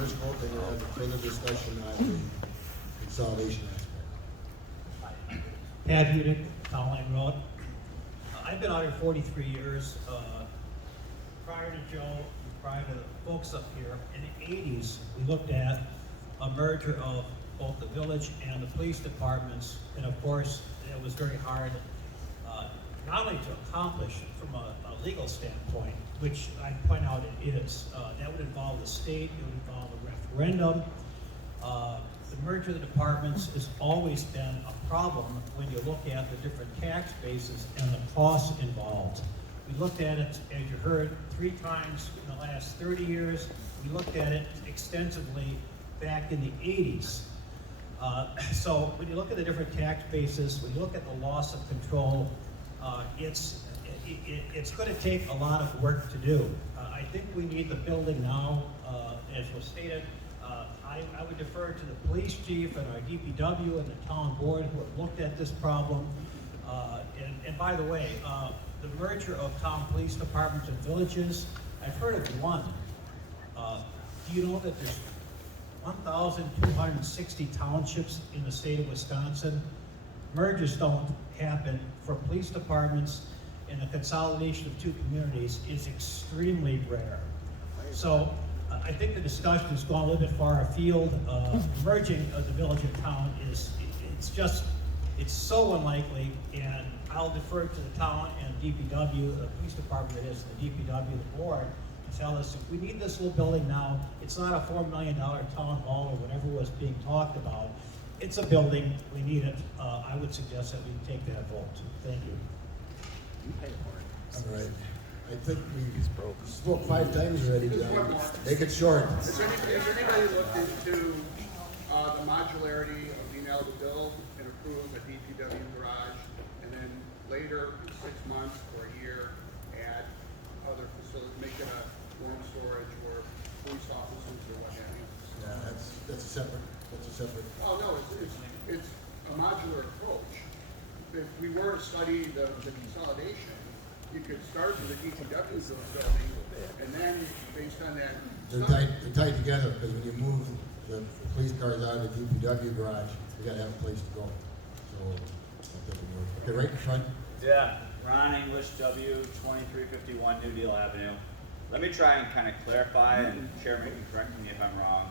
first vote, then we'll have further discussion on the consolidation aspect. Pat Hudick, Town Line Road. I've been out here 43 years. Prior to Joe, prior to the folks up here, in the 80s, we looked at a merger of both the village and the police departments, and of course, it was very hard not only to accomplish from a legal standpoint, which I point out it is. That would involve the state, it would involve a referendum. The merger of the departments has always been a problem when you look at the different tax bases and the costs involved. We looked at it, as you heard, 3 times in the last 30 years. We looked at it extensively back in the 80s. So when you look at the different tax bases, when you look at the loss of control, it's going to take a lot of work to do. I think we need the building now, as was stated. I would defer to the police chief and our DPW and the town board who have looked at this problem. And by the way, the merger of town police departments and villages, I've heard of one. Do you know that there's 1,260 townships in the state of Wisconsin? Mergers don't happen for police departments, and the consolidation of 2 communities is extremely rare. So I think the discussion has gone a little bit far afield. Merging of the village and town it's so unlikely, and I'll defer to the town and DPW, the police department that is, the DPW, the board, to tell us if we need this little building now. It's not a $4 million town hall or whatever was being talked about. It's a building, we need it. I would suggest that we take that vote. Thank you. All right. I think we spoke 5 times already, John. Make it short. Has anybody looked into the modularity of being able to build and approve a DPW garage, and then later, in 6 months or a year, add other facilities, make it a warm storage or police offices or what have you? Yeah, that's a separate. Oh no, it's a modular approach. If we were to study the consolidation, you could start with a DPW building, and then based on that. They're tied together, because when you move the police cars out of the DPW garage, you gotta have a place to go. So, that doesn't work. Okay, right in front. Yeah, Ron English, W, 2351 New Deal Avenue. Let me try and kind of clarify, and Chairman can correct me if I'm wrong.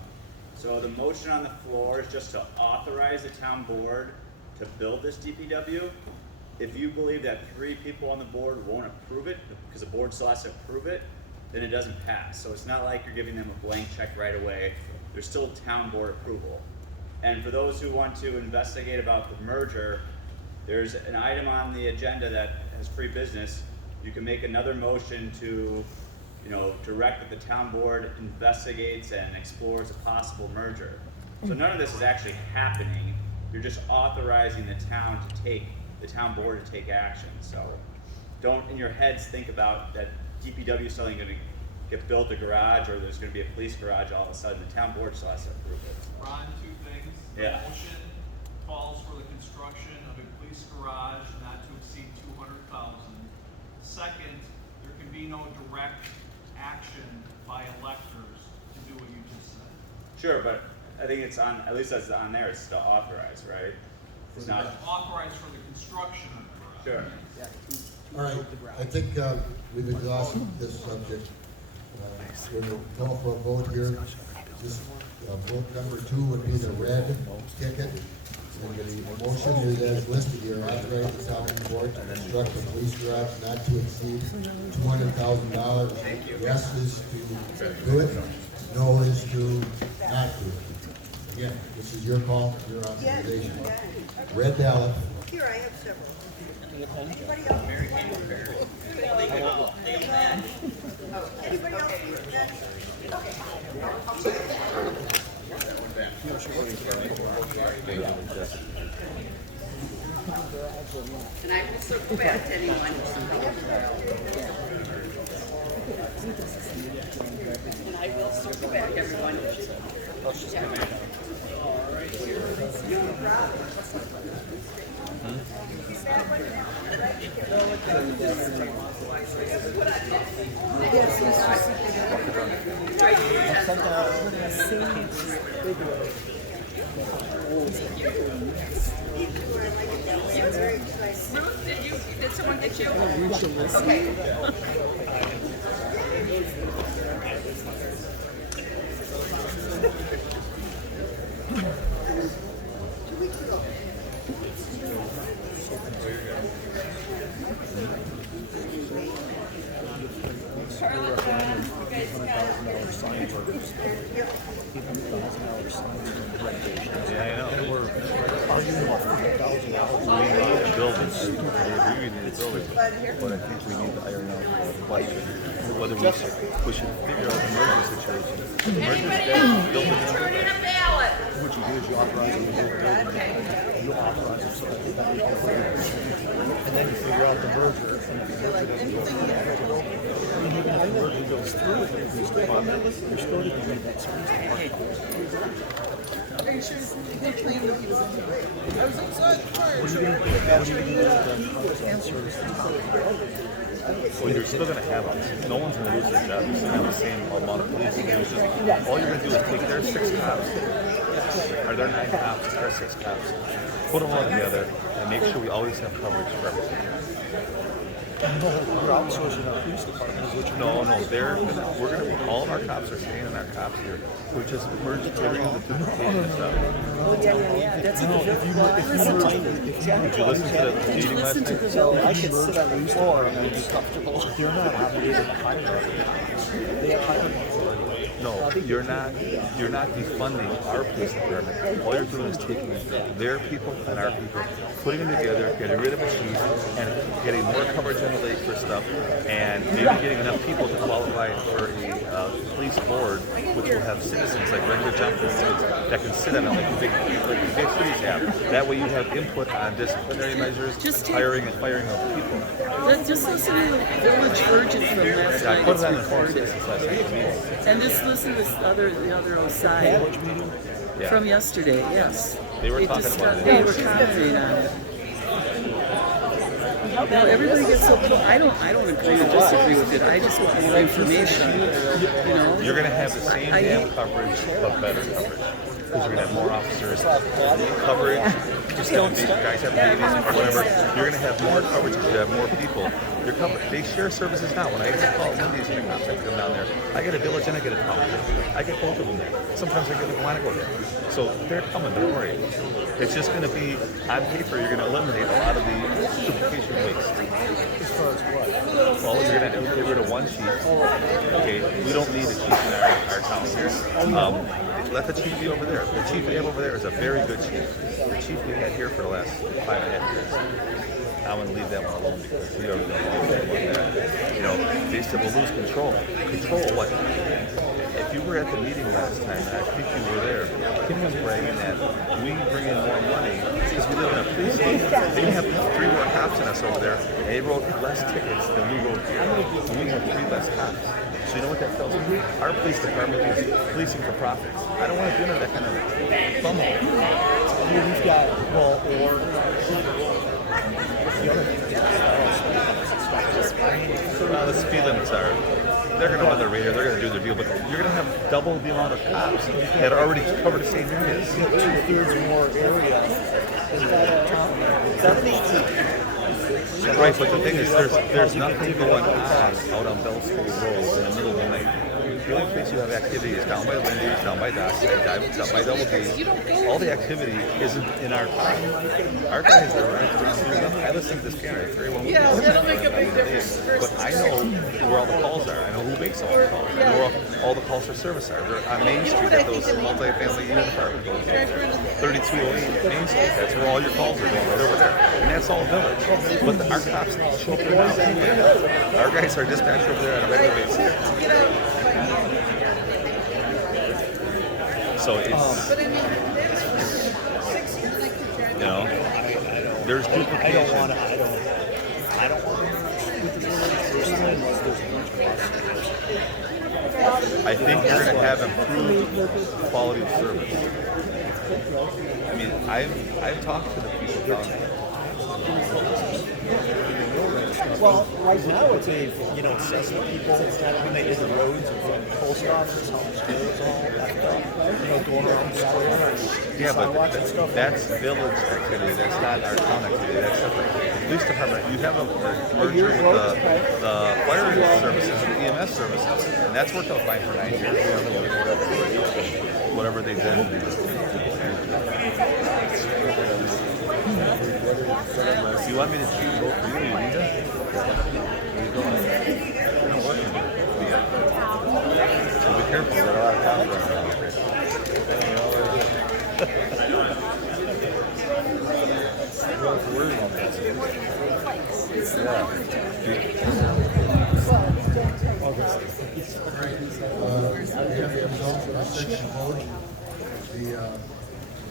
So the motion on the floor is just to authorize the town board to build this DPW. If you believe that 3 people on the board won't approve it, because the board still has to approve it, then it doesn't pass. So it's not like you're giving them a blank check right away. There's still town board approval. And for those who want to investigate about the merger, there's an item on the agenda that has free business. You can make another motion to, direct that the town board investigates and explores a possible merger. So none of this is actually happening. You're just authorizing the town board to take action. So don't in your heads think about that DPW is suddenly going to get built a garage, or there's going to be a police garage all of a sudden. The town board still has to approve it. Ron, 2 things. The Yeah. motion calls for the construction of a police garage not to exceed $200,000. Second, there can be no direct action by electors to do what you just said. Sure, but I think it's on, at least that's on there, it's still authorized, right? It's not, Authorized for the construction of the garage. sure. All right, I think we've exhausted this subject. We're going to call for a vote here. This, vote number 2 would be the red ticket. And the motion is as listed here, authorize the town board to construct a police garage not to exceed $200,000. Yes is to do it, no is to not do it. Again, this is your call, your authorization. Red ballot. Here, I have several. Anybody else? Anybody else need a pen? And I will circle back to anyone who's And I will circle back, everyone. Ruth, did someone get you? Okay. Charlotte, you guys got Yeah, I know. And we're arguing about $100,000. We need a building. I agree we need a building. But I think we need to iron out the question. Whether we should figure out the merger situation. The anybody else turn in a ballot? what you do is you authorize them to do it. Okay. You authorize them so that they can come forward. And then you figure out the merger. And if the merger doesn't go through, I mean, even if the merger goes through, you're still going to be that space to park cars. Are you sure he claimed that he was into it? I was outside the fire. What are you going to do? What are you going to do with the answers? Well, you're still going to have us. No one's going to lose their job. You're still going to have the same amount of police. All you're going to do is take their 6 cops, or their 9 cops, or 6 cops, put them all together, and make sure we always have coverage for everything. No, we're outsourcing our police department. No, we're going to, all of our cops are staying in our cops here. We're just merging the duplication and stuff. Oh, yeah. That's No, if you did you listen to the meeting last night? so I could sit on the floor and be comfortable. They're not obligated to hire them. They have hired them. No, you're not defunding our police department. All you're doing is taking their people and our people, putting them together, getting rid of a chief, and getting more coverage on the lake for stuff, and maybe getting enough people to qualify for a police board, which will have citizens like regular jumpers that can sit on it like the big cities have. That way you have input on disciplinary measures, hiring and firing of people. Just listen to the village virgin from last I night. put it on the phone citizens last night. And just listen to the other side Yeah. from yesterday, yes. They were talking about it. They were commenting on it. Now everybody gets so I don't agree or disagree with it. I just want more information. You know? You're going to have the same damn coverage, but better coverage. Because you're going to have more officers, coverage. Just don't guys have babies or whatever. You're going to have more coverage because you have more people. You're covered. They share services now. When I call Wendy's and the cops, I come down there. I get a village and I get a town. I get both of them there. Sometimes I get want to go there. So they're coming. Don't worry. It's just going to be on paper. You're going to eliminate a lot of the duplication waste. As far as what? Well, you're going to get rid of one chief. Okay, we don't need a chief in our town here. Let the chief be over there. The chief we have over there is a very good chief. The chief we had here for the last 5.5 years. I'm going to leave that one alone because we already know that. You know, they said we'll lose control. Control what? If you were at the meeting last time, and I think you were there, Kim was bragging that we bring in more money because we live in a police station. They have 3 more cops than us over there, and they wrote less tickets than we wrote here. And we have 3 less cops. So you know what that tells me? Our police department is policing for profits. I don't want to do that kind of fumble. We've got, or the other thing the speed limits are, they're going to run their radar, they're going to do their deal, but you're going to have double the amount of cops that already cover the same areas. 2/3 more area. Right, but the thing is, there's nothing going on out on Bell School Road in the middle of the night. The only place you have activity is down by Lindy's, down by Doc's, down by Double D. All the activity isn't in our town. Our guys are right around. I listen to this piano very well. Yeah, that'll make a big difference. But I know where all the calls are. I know who makes all the calls. I know where all the calls for service are. They're on Main Street at those multi-family unit apartment buildings. 3208 Main Street. That's where all your calls are going, right over there. And that's all village. But our cops show up there now. Our guys are dispatched over there on a regular basis. So it's, you know, there's duplication. I don't want to, with the village, there's a bunch of officers. I think you're going to have improved quality of service. I mean, I've talked to the people down there. Well, right now it's a, assessing people when they did the roads and the post office, how much goes all that stuff, going around the area. Yeah, but that's village activity. That's not our town activity. That's separate. The police department, you have a merger with the fire services and EMS services, and that's worked out fine for 9 years. Whatever they did. You want me to choose vote for you? You need it? So be careful. There are a lot of cops around here. We have the results of our section vote. The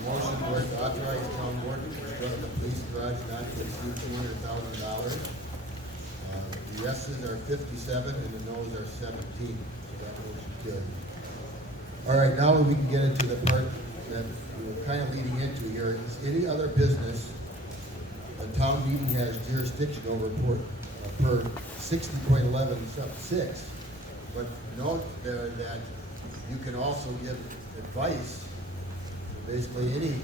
motion was to authorize the town board to construct the police garage not to exceed $200,000. The yeses are 57 and the noes are 17. So that motion carried. All right, now we can get into the part that we were kind of leading into here. Is any other business a town meeting has jurisdiction over per 60.11 but note there that you can also give advice to basically any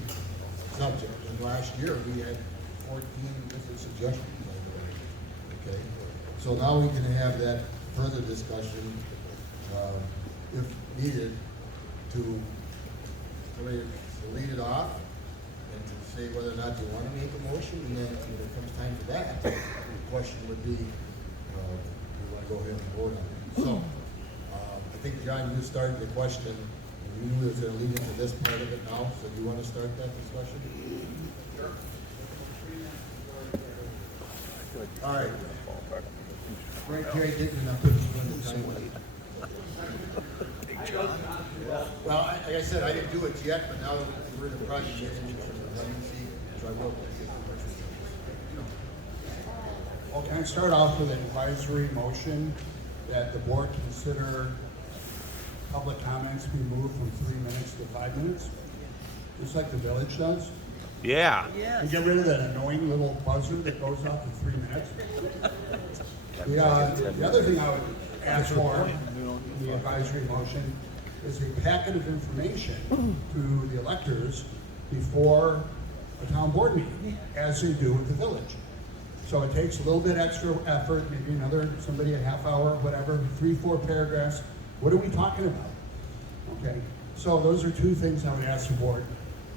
subject. And last year we had 14 different suggestions. Okay, so now we can have that further discussion if needed to lead it off and to say whether or not you want to make a motion, and then when it comes time for that, the question would be, we want to go ahead and vote on it. So, I think, John, you started the question, and you knew it was going to lead into this part of it now, so do you want to start that discussion? Sure. All right. Right, Terry Dickman, I'll put you in the time limit. Well, like I said, I didn't do it yet, but now we're in the process of getting into the legacy, so I will. Well, can I start off with an advisory motion that the board consider public comments be moved from 3 minutes to 5 minutes, just like the village does? Yeah. And get rid of that annoying little buzzer that goes off in 3 minutes. The other thing I would ask for in the advisory motion is a packet of information to the electors before a town board meeting, as they do with the village. So it takes a little bit extra effort, maybe somebody a half hour, whatever, 3-4 paragraphs. What are we talking about? Okay, so those are two things I would ask the board.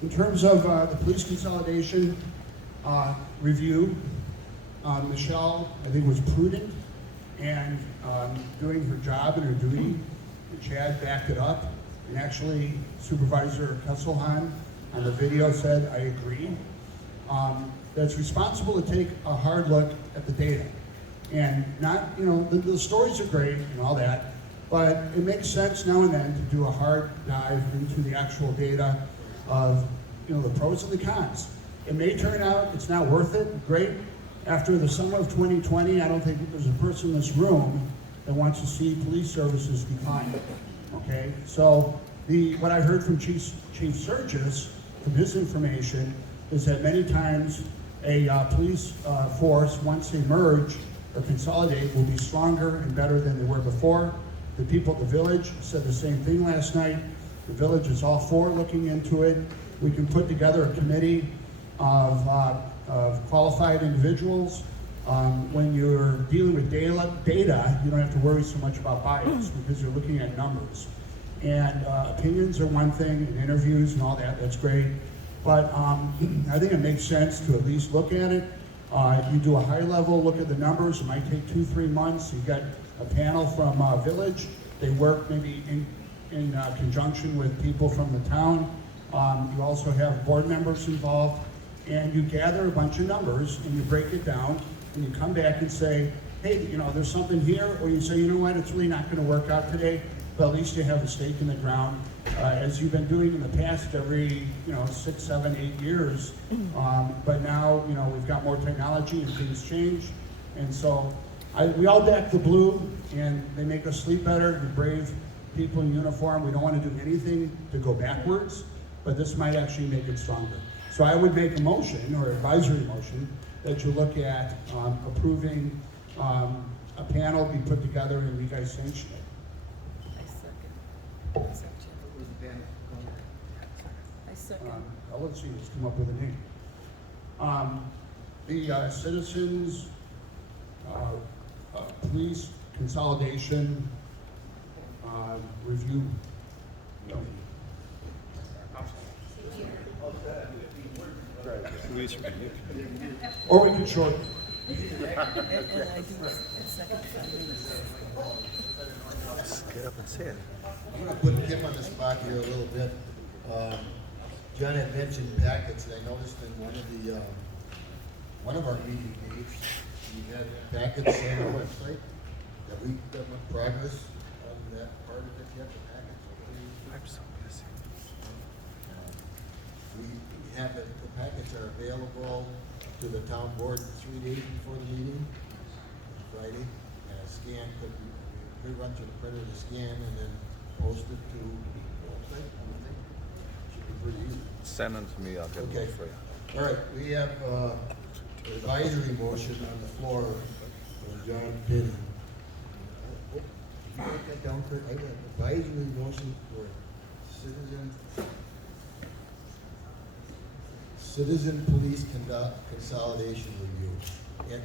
In terms of the police consolidation review, Michelle, I think, was prudent and doing her job and her duty. And Chad backed it up. And actually, Supervisor Kesselheim on the video said, I agree. That it's responsible to take a hard look at the data. And not, the stories are great and all that, but it makes sense now and then to do a hard dive into the actual data of, the pros and the cons. It may turn out it's not worth it, great. After the summer of 2020, I don't think there's a person in this room that wants to see police services decline, okay? So what I heard from Chief Surgis, from his information, is that many times a police force, once they merge or consolidate, will be stronger and better than they were before. The people at the village said the same thing last night. The village is all for looking into it. We can put together a committee of qualified individuals. When you're dealing with data, you don't have to worry so much about bias because you're looking at numbers. And opinions are one thing, and interviews and all that, that's great. But I think it makes sense to at least look at it. You do a high level look at the numbers, it might take 2-3 months. You've got a panel from Village. They work maybe in conjunction with people from the town. You also have board members involved. And you gather a bunch of numbers and you break it down and you come back and say, hey, there's something here, or you say, you know what, it's really not going to work out today, but at least you have a stake in the ground, as you've been doing in the past every 6, 7, 8 years. But now we've got more technology and things change, and so we all back the blue, and they make us sleep better, and brave people in uniform. We don't want to do anything to go backwards, but this might actually make it stronger. So I would make a motion, or advisory motion, that you look at approving a panel be put together and you guys sanction it. I second. Let's see, let's come up with a name. The Citizens Police Consolidation Review. Or we could shorten it. And I do a second. Get up and say it. I'm gonna put Kim on the spot here a little bit. John had mentioned packets, and I noticed in one of our meeting dates, we had packets on our website. Have we done much progress on that part of it yet, the packets? I'm so busy. We have the packets are available to the town board 3 days before the meeting, Friday, and a scan could run to the printer to scan and then post it to the website. Should be pretty easy. Send them to me, I'll get them for you. All right, we have an advisory motion on the floor from John Pinney. Did you write that down, Kurt? I got advisory motion for Citizen Police Consolidation Review. And,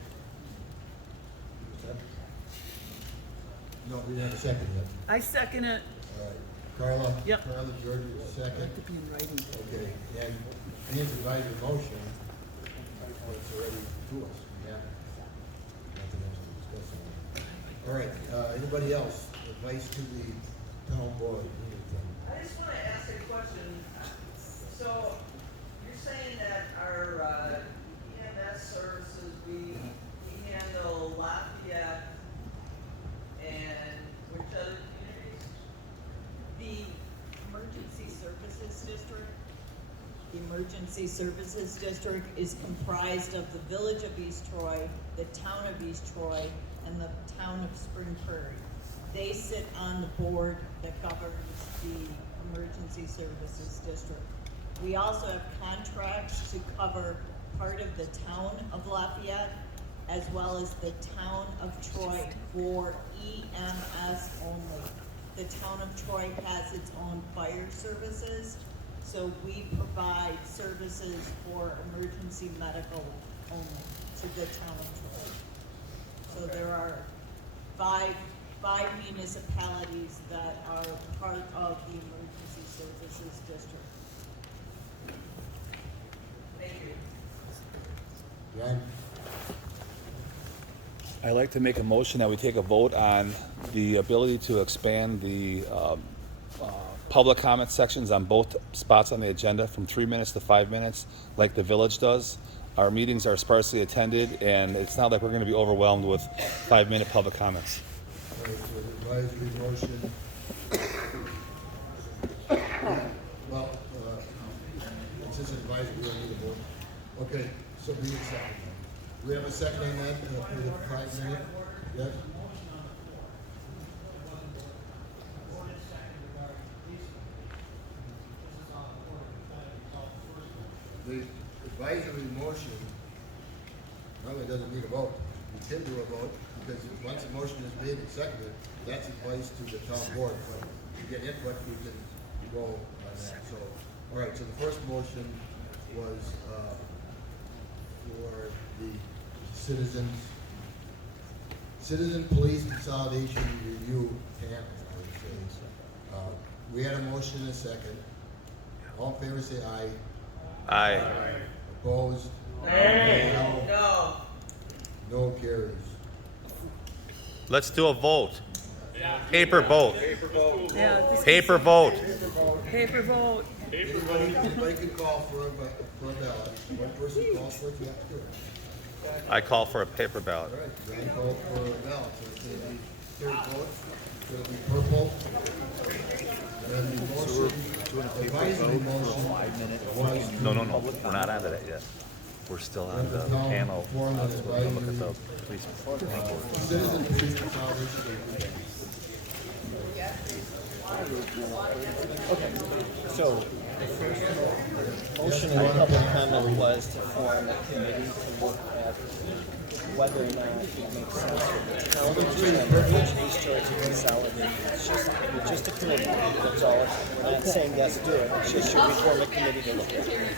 no, we didn't have a second yet. I second it. All right, Carla? Yep. Carla, George, second. To be in writing. Okay, and Ian's advisory motion, it's already to us, yeah. Nothing else to discuss on it. All right, anybody else, advice to the town board? I just want to ask a question. So, you're saying that our EMS services, we handle Lafayette and which other communities? The Emergency Services District. The Emergency Services District is comprised of the Village of East Troy, the Town of East Troy, and the Town of Spring Prairie. They sit on the board that governs the Emergency Services District. We also have contracts to cover part of the Town of Lafayette as well as the Town of Troy for EMS only. The Town of Troy has its own fire services, so we provide services for emergency medical only to the Town of Troy. So there are five municipalities that are part of the Emergency Services District. Thank you. John? I'd like to make a motion that we take a vote on the ability to expand the public comment sections on both spots on the agenda from 3 minutes to 5 minutes, like the village does. Our meetings are sparsely attended, and it's not like we're going to be overwhelmed with 5-minute public comments. All right, so the advisory motion. Well, since it's advisory, we don't need a vote. Okay, so we need a second. We have a second on that for the 5 minute? Yes? The advisory motion normally doesn't need a vote. We can do a vote because once a motion is made and seconded, that's advice to the town board. So to get input, we can go on that. So, all right. So the first motion was for the Citizen Police Consolidation Review panel. I would say. We had a motion and a second. All in favor, say aye. Aye. Opposed? No. No carries. Let's do a vote. Paper vote. Yeah, this Paper vote. paper vote. Anybody can call for a ballot. One person calls for it, you have to do it. I call for a paper ballot. All right, John called for a ballot, so it's gonna be third vote. It's gonna be purple. And the motion, advisory motion was No, we're not onto that yet. we're still on the panel. So we're gonna look at the police report. Citizen petitions outreach. Okay, so the first motion and public comment was to form a committee to look at whether or not it makes sense for the town of East and Rd.ES to consolidate. It's just a committee, that's all. We're not saying yes, do it, it's just should we form a committee to look at it.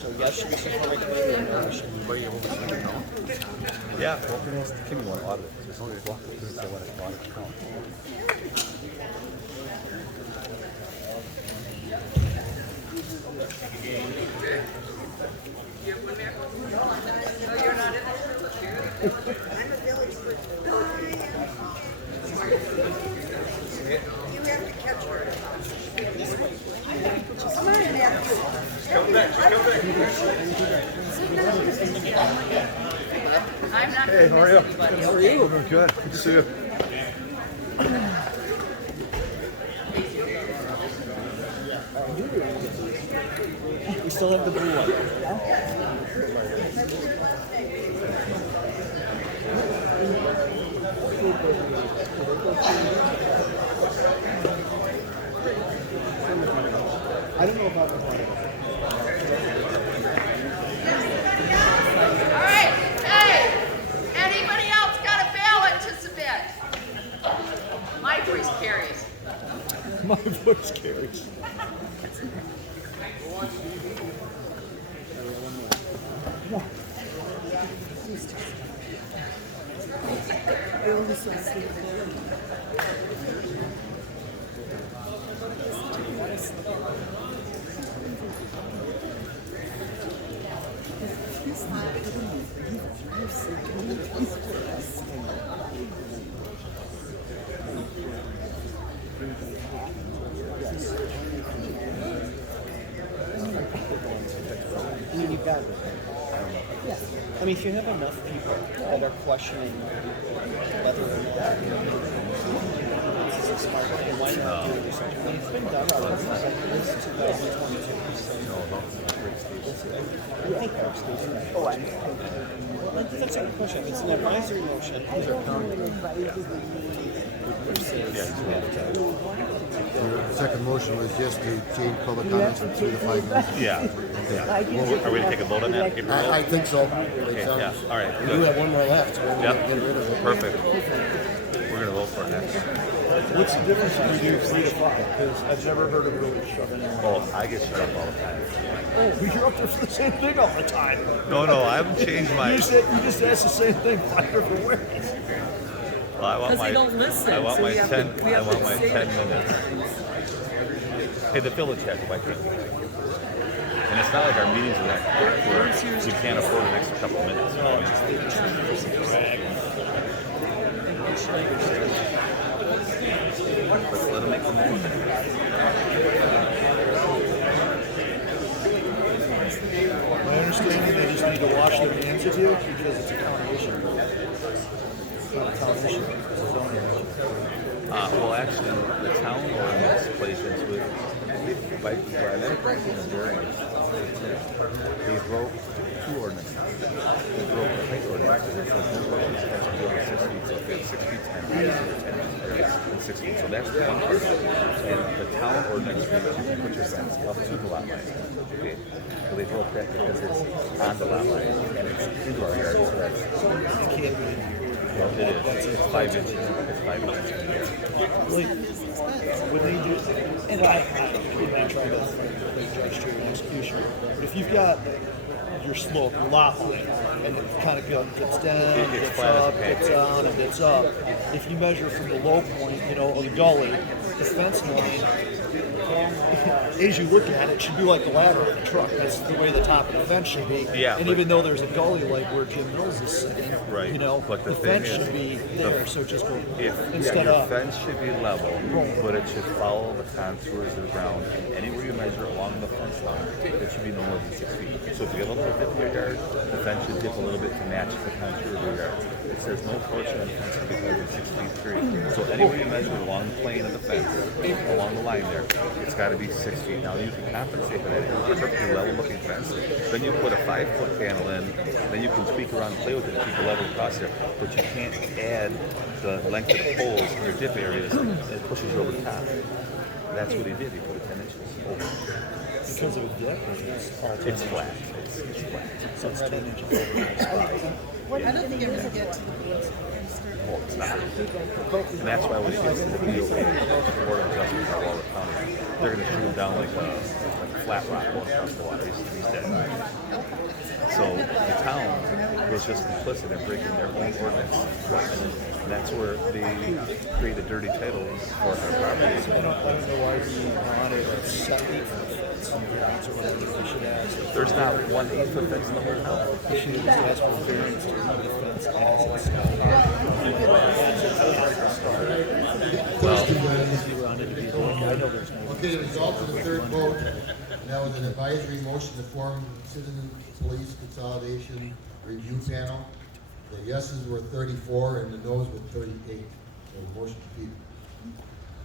So yes, should we form a committee or no? Yeah, well, can ask Kim, you want to audit it? Just walk it through and say what I want to count. No, you're not in the I'm a village clerk. You have to catch her. Come on, Matthew. I'm not. Hey, how are you? How are you? I'm good. Good to see you. We still have the blue one. I don't know about the one. All right. Hey, anybody else got a ballot to submit? My voice carries. My voice carries. I mean, you've got it. Yeah. I mean, if you have enough people that are questioning whether or not this is a smart thing, why not do it yourself? I mean, it's been done already. It's 2022. I think our state. Oh, that's a good question. It's an advisory motion. Your second motion was just to change public comments from 2 to 5 minutes. Yeah. Well, are we gonna take a vote on that? I think so. Okay, yeah, all right, We do good. have one more left, so we'll Yep, get rid of it. perfect. We're gonna vote for it next. What's the difference if we do 3 to 5? Because I've never heard of really shoving in. Oh, I get shut up all the time. Oh, you're up there for the same thing all the time. No, I haven't changed my. You just asked the same thing 5 different ways. Well, I want Because my. they don't listen, I want so my we have 10. to- we I have want to my say 10 it. minutes. Hey, the village has it. Why can't we? And it's not like our meetings are that quick where you can't afford an extra couple minutes. You know what I mean? Let's let them make the motion. My understanding, they just need to wash their hands of you because it's a county issue. It's not a town issue, it's a zoning issue. Well, actually, the town ordinance plays into it. By them granting a variance, they broke 2 ordinances. They broke the height ordinance because it says no ordinance has to be over 6 feet. So if they have 6 feet 10 feet, 10 and 6 feet. So that's one part of it. And the town ordinance means you can put your fence up to the lot line. Okay? Well, they broke that because it's on the lot line and it's into our yard. So that's It can't be in here. well, it is. It's 5 inches. It's 5 inches from here. Like, when they do, and I'm not trying to like, judge to an execution, but if you've got your slope, your lot line, and it kind of gets down, It's gets flat as a up, gets down, and gets up, if you measure from the low point, of the gully, the fence line, as you look at it, should be like the ladder on a truck. That's the way the top of the fence should be. Yeah, and but- even though there's a gully like where Jim Mills is sitting, Right, but the the thing fence is, should be there, so just go If instead your of. fence should be level, but it should follow the contours of the ground. And anywhere you measure along the fence line, it should be no more than 6 feet. So if you have a little dip in your yard, the fence should dip a little bit to match the contour of your yard. it says no portion of the fence can be higher than 6 feet period. So anywhere you measure along the plane of the fence, along the line there, it's got to be 6 feet. Now you can compensate for that. If you want a perfectly level looking fence, then you put a 5-foot panel in, then you can tweak around and play with it and keep the level across there. But you can't add the length of the poles in your dip areas, and it pushes you over the top. That's what he did. He put it 10 inches over. Because of a dip, It's flat. It's flat. So it's 10 inches over. I don't think it would get to the Well, it's not. And that's why when it gets to the BOA, the Board of Adjustment of Water County, they're going to shoot him down like a flat rock going across the water. He's dead. So the town was just complicit in breaking their own ordinance. And that's where they create a dirty title for their property. I don't know why we wanted a 7-8-foot fence or whatever we should ask. There's not 1 8-foot fence in the whole town. We should just ask for a variance to leave the fence as it's Okay, the results of the third vote, that was an advisory motion to form Citizen Police Consolidation Review Panel. The yeses were 34 and the noes were 38. So the motion defeated.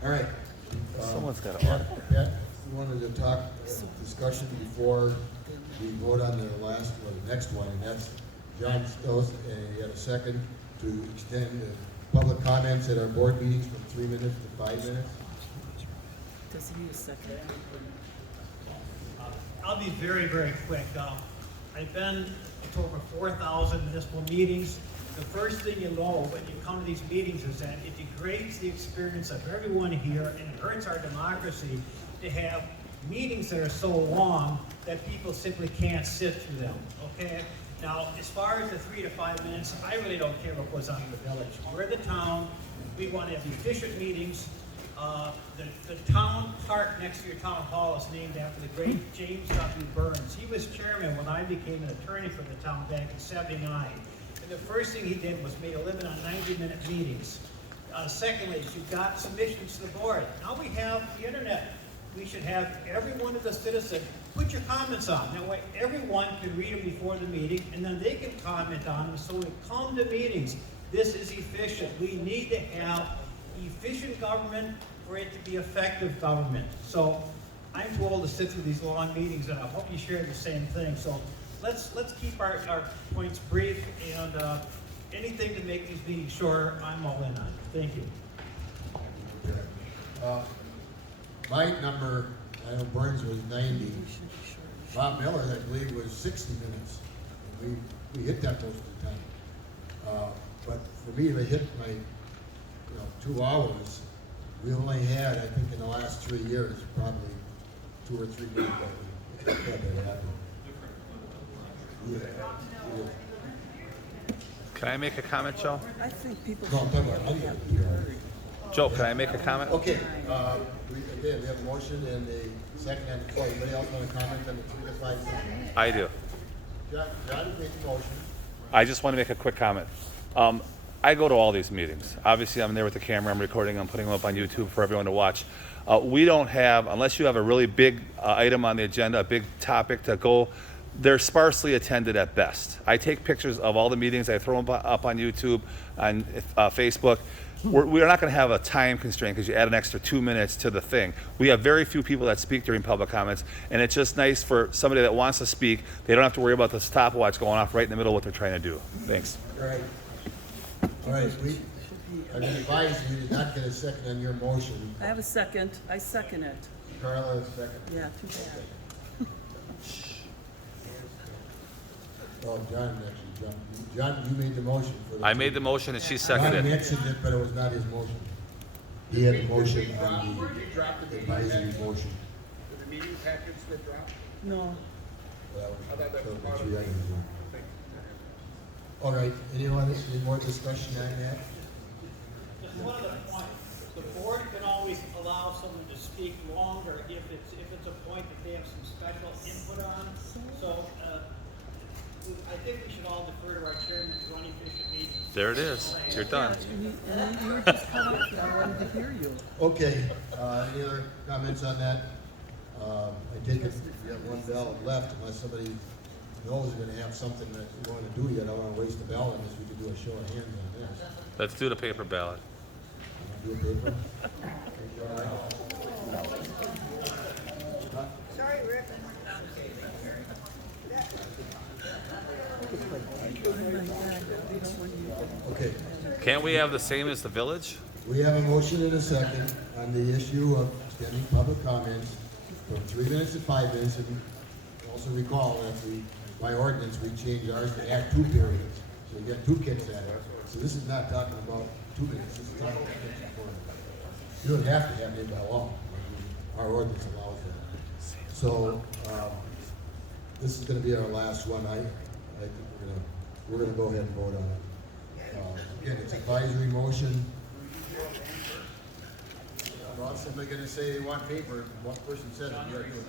All right. Someone's got to audit. Pat, you wanted to talk discussion before we vote on the last or the next one, and that's John Stos, and he had a second to extend the public comments at our board meetings from 3 minutes to 5 minutes. Does he need a second? I'll be very, very quick. I've been to over 4,000 municipal meetings. The first thing you know when you come to these meetings is that it degrades the experience of everyone here, and it hurts our democracy to have meetings that are so long that people simply can't sit through them, okay? Now, as far as the 3 to 5 minutes, I really don't care what goes on in the village. We're the town. We want to have efficient meetings. The town park next to your town hall is named after the great James W. Burns. He was chairman when I became an attorney for the town back in '79. And the first thing he did was made a living on 90-minute meetings. Secondly, you've got submissions to the board. Now we have the internet. We should have every one of the citizens put your comments on. That way everyone can read them before the meeting, and then they can comment on them. So we come to meetings. This is efficient. We need to have efficient government for it to be effective government. So I'm too old to sit through these long meetings, and I hope you share the same thing. So let's keep our points brief, and anything to make these meetings shorter, I'm all in on. Thank you. My number, I know Burns was 90. Bob Miller, I believe, was 60 minutes. And we hit that most of the time. But for me to hit my 2 hours, we only had, I think in the last 3 years, probably 2 or 3 minutes that happened. Yeah. Can I make a comment, Joe? I think people No, I'm talking about audio. Joe, can I make a comment? Okay, we have a motion and a second on the floor. Anybody else want to comment on the 3 to 5 minutes? I do. John made the motion. I just want to make a quick comment. I go to all these meetings. Obviously, I'm there with the camera, I'm recording, I'm putting them up on YouTube for everyone to watch. We don't have, unless you have a really big item on the agenda, a big topic to go, they're sparsely attended at best. I take pictures of all the meetings, I throw them up on YouTube, on Facebook. We're not going to have a time constraint because you add an extra 2 minutes to the thing. We have very few people that speak during public comments, and it's just nice for somebody that wants to speak. They don't have to worry about the stopwatch going off right in the middle of what they're trying to do. Thanks. All right. All right, I've been advised you did not get a second on your motion. I have a second. I second it. Carla, a second. Yeah, too bad. Oh, John actually jumped. John, you made the motion for the. I made the motion and she John seconded it. mentioned it, but it was not his motion. He had the motion on You dropped the the meeting advisory packets? motion. Did the meeting packets get dropped? No. That was- I thought that was so the part of three it. items were- All right, anyone, any more discussion on that? Just one other point. The board can always allow someone to speak longer if it's a point that they have some special input on. So I think we should all defer to our chairman to run efficient meetings. There it is. You're done. And you were just cut off. I wanted to hear you. Okay, any other comments on that? I take it we have one bell left unless somebody knows we're gonna have something that we wanna do yet. I don't wanna waste the ballot unless we could do a show of hands on this. Let's do the paper ballot. Do a paper? Sorry, Rick. Okay. Can't we have the same as the village? We have a motion and a second on the issue of extending public comments from 3 minutes to 5 minutes. And also recall that by ordinance, we changed ours to add 2 periods. So you got 2 kicks at it. So this is not talking about 2 minutes, this is talking about 4 minutes. You don't have to have it that long. Our ordinance allows that. So, this is gonna be our last one. I think we're gonna go ahead and vote on it. Again, it's advisory motion. Well, somebody gonna say they want paper, one person said it, you gotta do it.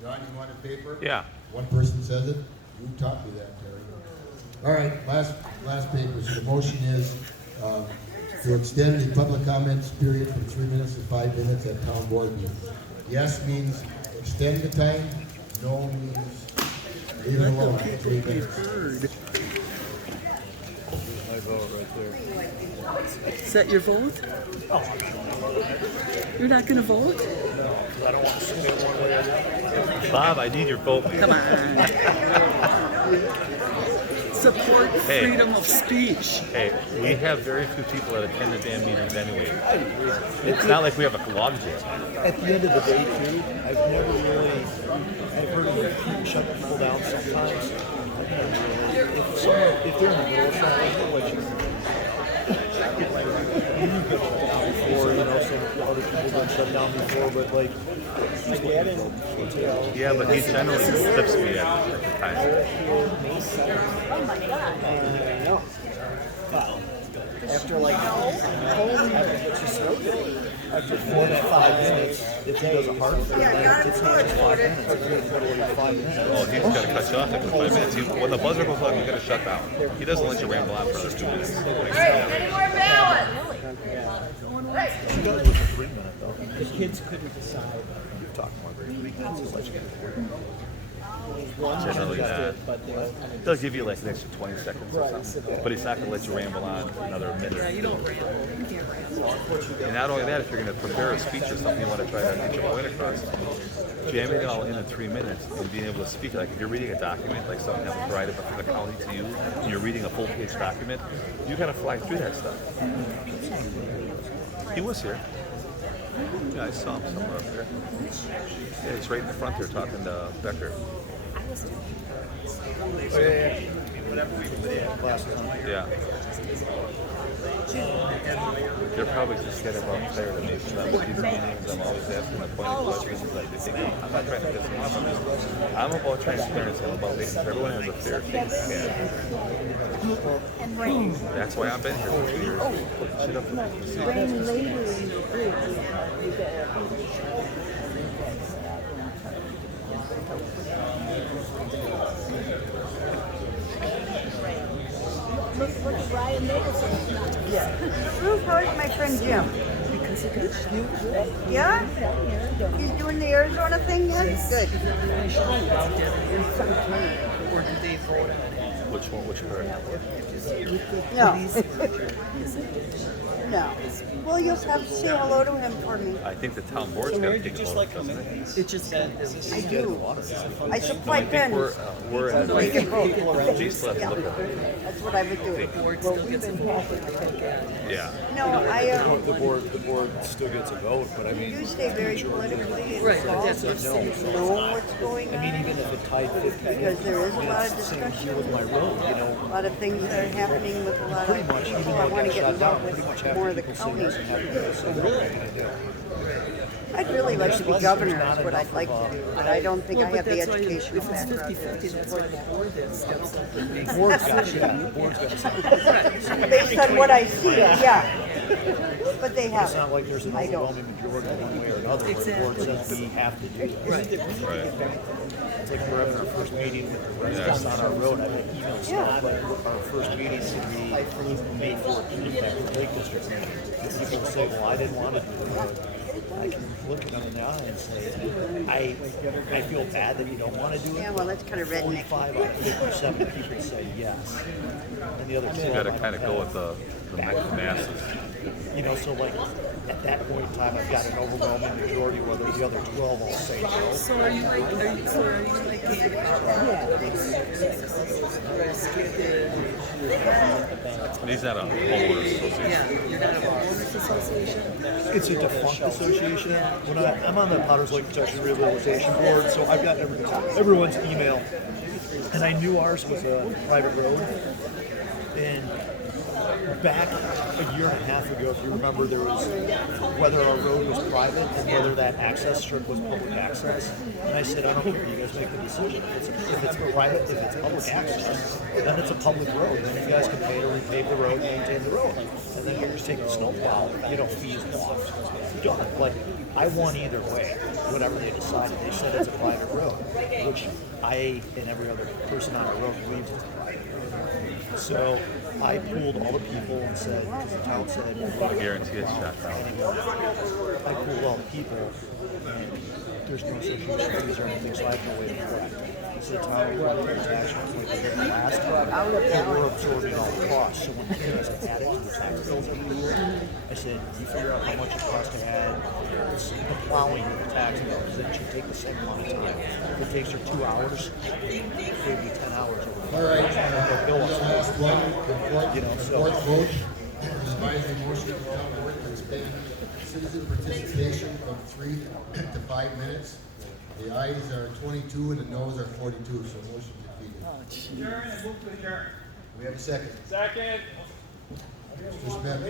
John, you wanted paper? Yeah. One person says it, you taught me that, Terry. All right, last paper, so the motion is, to extend the public comments period from 3 minutes to 5 minutes at town board meetings. Yes means extend the time, no means leave it alone at 3 minutes. I vote right there. Is that your vote? You're not gonna vote? I don't want to swing one way or the other. Bob, I need your vote. Come on. Support Hey. freedom of speech. Hey, we have very few people that attend the damn meetings anyway. It's not like we have a log jam. At the end of the day, too, I've never really, I've heard of people shut people down sometimes. I've never really, if they're in the middle of something, they'll let you. You've been shut down before, you know, some other people got shut down before, but like, my dad and Yeah, but he generally flips me at the time. Oh my God. no. Wow. After like, after 4 to 5 minutes, if he does a hard thing, it's not just 5 minutes. It's going to put away 5 minutes. Oh, he's got to cut you off after 5 minutes. When the buzzer goes off, you got to shut down. He doesn't let you ramble on for another 2 minutes. All right, any more ballots? Right. She does with a 3 minute though. The kids couldn't decide. You're talking more briefly. Generally not. They'll give you like an extra 20 seconds or something. But he's not going to let you ramble on for another minute. Yeah, you don't ramble. You can't ramble. And not only that, if you're going to prepare a speech or something you want to try to get your point across, jamming it all in 3 minutes and being able to speak, like if you're reading a document, like something that was provided from the county to you, and you're reading a full-page document, you got to fly through that stuff. He was here. Yeah, I saw him somewhere up there. Yeah, he's right in the front there talking to Becker. Yeah. They're probably just scared about clarity. These meetings, I'm always asking the pointed questions. Like, they think I'm not trying to piss them off. I'm about transparency. I'm about making sure everyone has a fair chance. Yeah. That's why I've been here for 2 years. Shit up Look at Ryan Nicholson. Yeah. Ruth, how is my friend Jim? Yeah? He's doing the Arizona thing yet? Good. Which one? Which part? No. No. Well, you'll have to say hello to him for me. I think the town board's got to take a vote, doesn't it? It just been. I do. I supply I think pens. we're in So they can vote. Jason will have to look at it. That's what I've been doing. Well, we've been passing Yeah. No, The board still gets a vote, but I mean. you stay very politically Right, involved. that's what I'm You saying. know what's going I mean, on. even if it tied 50, Because there is a lot of discussion. with my road, you know. A lot of things that are happening with a lot Pretty of much, even people. though I it want to got get shut down, involved pretty much with half more the of the people county. seen it. I'd really like to be governor is what I'd like to do, but I don't think I have the educational If it's background. 50-50, that's why the board has got something. Board's got, yeah, the board's got something. Based on what I see, yeah. But they It's haven't. not like there's an I don't. overwhelming majority one way or another, where the board says we have to do it. Right. It's like we're having our first meeting with the residents on our road. I think email Scott, like, our first meeting is going to be May 14th at the Lake District meeting. And people will say, well, I didn't want to do it. I can look at them in the eye and say, I feel bad that you don't want to do it. Yeah, well, that's kind of redneck. 45 out of 57 people say yes. And the other 12, You got to I kind of don't go have. with the masses. You know, so like at that point in time, I've got an overwhelming majority, whether the other 12 all say no. So are you like, He's not a homeowners association. yeah, you're not a homeowners association? It's a defunct association. When I'm on the Potters Lake Protection Rehabilitation Board, so I've got everyone's email, and I knew ours was a private road. And back a year and a half ago, if you remember, there was whether our road was private and whether that access strip was public access. And I said, I don't care. You guys make the decision. If it's private, if it's public access, then it's a public road. Then you guys can pay to repave the road, maintain the road, and then you just take the snowplow, fees off. Done. Like I won either way, whatever they decided. They said it's a private road, which I and every other person on the road believes it's a private road. So I pulled all the people and said, because the town said, I guarantee it's shot down. I pulled all the people, and there's no association fees or anything, so I have no way to collect. So the town will pay tax like they did last time, and we're absorbing all the costs. So when things add it to the tax bills every year, I said, you figure out how much it costs to add the plowing to the tax bill, because it should take the same amount of time. If it takes her 2 hours, maybe 10 hours. All right, They'll bill us. last one, the fourth vote, advisory motion of the town board to expand citizen participation from 3 to 5 minutes. The ayes are 22 and the noes are 42, so motion defeated. Adjourn and move to adjourn. We have a second. Second. Mr. Smith,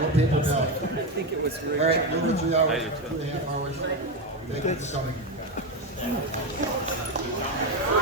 no paper ballot. I think it was All right, we're over 3 hours, 2.5 hours. Thank you for coming.